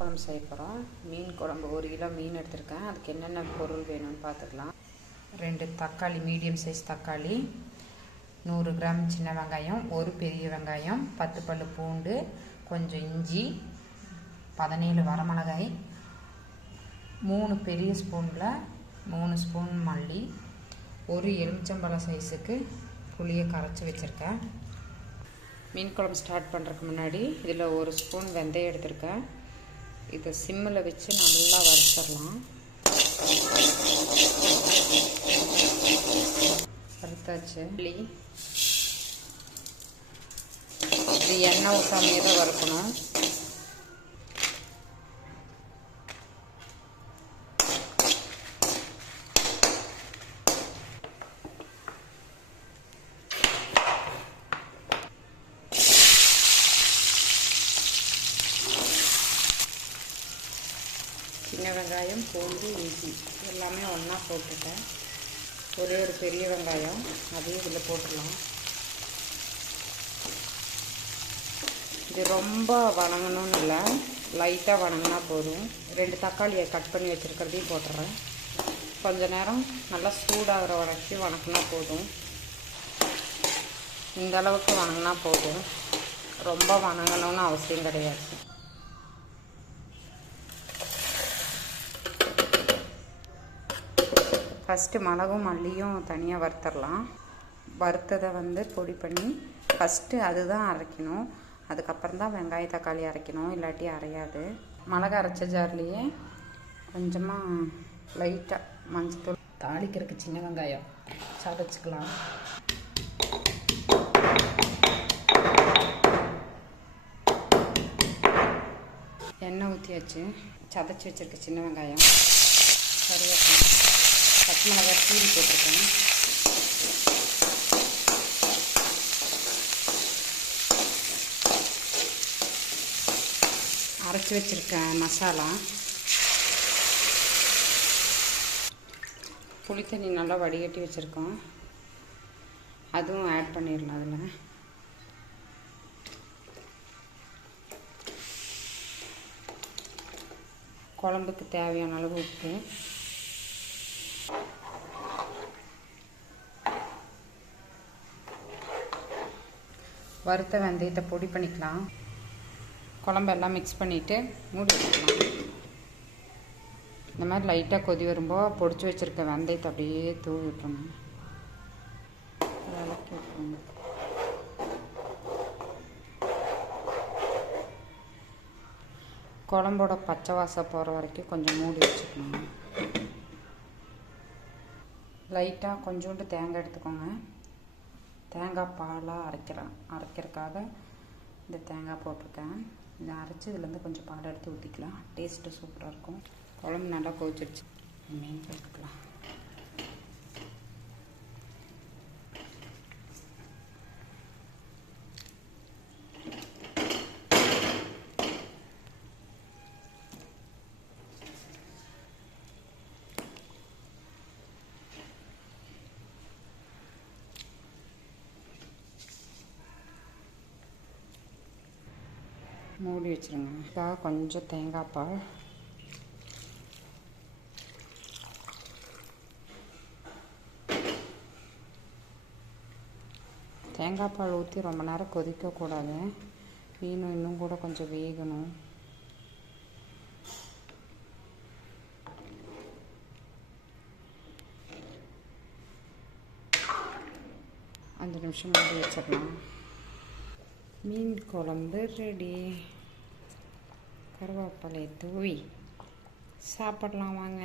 குழம்பு செய்ய போகிறோம். மீன் குழம்பு 1 கிலோ மீன் எடுத்திருக்கேன். அதுக்கு என்னென்ன பொருள் வேணும்னு பார்த்துக்கலாம். 2 தக்காளி, மீடியம் சைஸ் தக்காளி, 100 கிராம் சின்ன வெங்காயம், 1 பெரிய வெங்காயம், 10 பல்லு பூண்டு, கொஞ்சம் இஞ்சி, 17 வரமிளகாய், 3 பெரிய ஸ்பூனில் 3 ஸ்பூன் மல்லி, 1 எலுமிச்சம்பழம் சைஸுக்கு புளியை கரைச்சி வச்சுருக்கேன். மீன் குழம்பு ஸ்டார்ட் பண்ணுறதுக்கு முன்னாடி இதில் 1 ஸ்பூன் வெந்தயம் எடுத்திருக்கேன். இதை சிம்மில் வச்சு நல்லா வறுத்துடலாம். வறுத்தாச்சு. இது எண்ணெய் ஊற்றாமையே தான் வறுக்கணும். சின்ன வெங்காயம், பூண்டு, இஞ்சி எல்லாமே ஒன்றா போட்டுட்டேன். ஒரே ஒரு பெரிய வெங்காயம் அதையும் இதில் போட்டுடலாம். இது ரொம்ப வணங்கணும்னு இல்லை, லைட்டாக வணங்கினா போதும். 2 தக்காளியை கட் பண்ணி வச்சுருக்கிறதையும் போட்டுறேன். கொஞ்சம் நேரம் நல்லா சூடாகிற வரைக்கும் வணக்கினா போதும். இந்த அளவுக்கு வணங்கினா போதும், ரொம்ப வணங்கணும்னு அவசியம் கிடையாது. ஃபஸ்ட்டு மிளகும் மல்லியும் தனியாக வறுத்தரலாம். வறுத்ததை பொடி பண்ணி ஃபஸ்ட்டு அதுதான் அரைக்கணும். அதுக்கப்புறம் தான் வெங்காயம் தக்காளி அரைக்கணும், இல்லாட்டி அரையாது. மிளகா அரைச்ச ஜார்லேயே கொஞ்சமாக லைட்டாக மஞ்சத்தூள், தாளிக்கிறதுக்கு சின்ன வெங்காயம் சதைச்சிக்கலாம். எண்ணெய் ஊற்றியாச்சு. சதைச்சி வச்சுருக்க சின்ன வெங்காயம், கருவேப்பிலை, பச்சை மிளகாய் கீரி போட்டிருக்கேன். அரைச்சி வச்சுருக்கேன் மசாலா. புளி தண்ணி நல்லா வடிகட்டி வச்சுருக்கோம், அதுவும் ஆட் பண்ணிடலாம். அதில் குழம்புக்கு தேவையான அளவு உப்பு, வறுத்த வெந்தயத்தை பொடி பண்ணிக்கலாம். குழம்பெல்லாம் மிக்ஸ் பண்ணிவிட்டு மூடி வச்சுக்கலாம். இந்த மாதிரி லைட்டாக கொதி வரும்போது பொடிச்சு வச்சுருக்க வெந்தயத்தை அப்படியே தூவி விட்டுருங்க. விளக்கி விட்டுருங்க. குழம்போட பச்சை வாசம் போகிற வரைக்கும் கொஞ்சம் மூடி வச்சுக்கணும். லைட்டாக கொஞ்சோண்டு தேங்காய் எடுத்துக்கோங்க. தேங்காய் பாலாக அரைக்கிறதுக்காக இந்த தேங்காய் போட்டிருக்கேன். இதை அரைச்சி இதுலேருந்து கொஞ்சம் பால் எடுத்து ஊற்றிக்கலாம். டேஸ்ட்டு சூப்பராக இருக்கும். குழம்பு நல்லா கொதிச்சிடுச்சு. மீன் போட்டுக்கலாம். மூடி வச்சுருங்க. இதுக்காக கொஞ்சம் தேங்காய் பால், தேங்காய் பால் ஊற்றி ரொம்ப நேரம் கொதிக்கக்கூடாது. மீனும் இன்னும் கூட கொஞ்சம் வேகணும். அஞ்சு நிமிஷம் மூடி வச்சிடலாம். மீன் குழம்பு ரெடி. கருவேப்பிலை தூவி சாப்பிடலாம் வாங்க.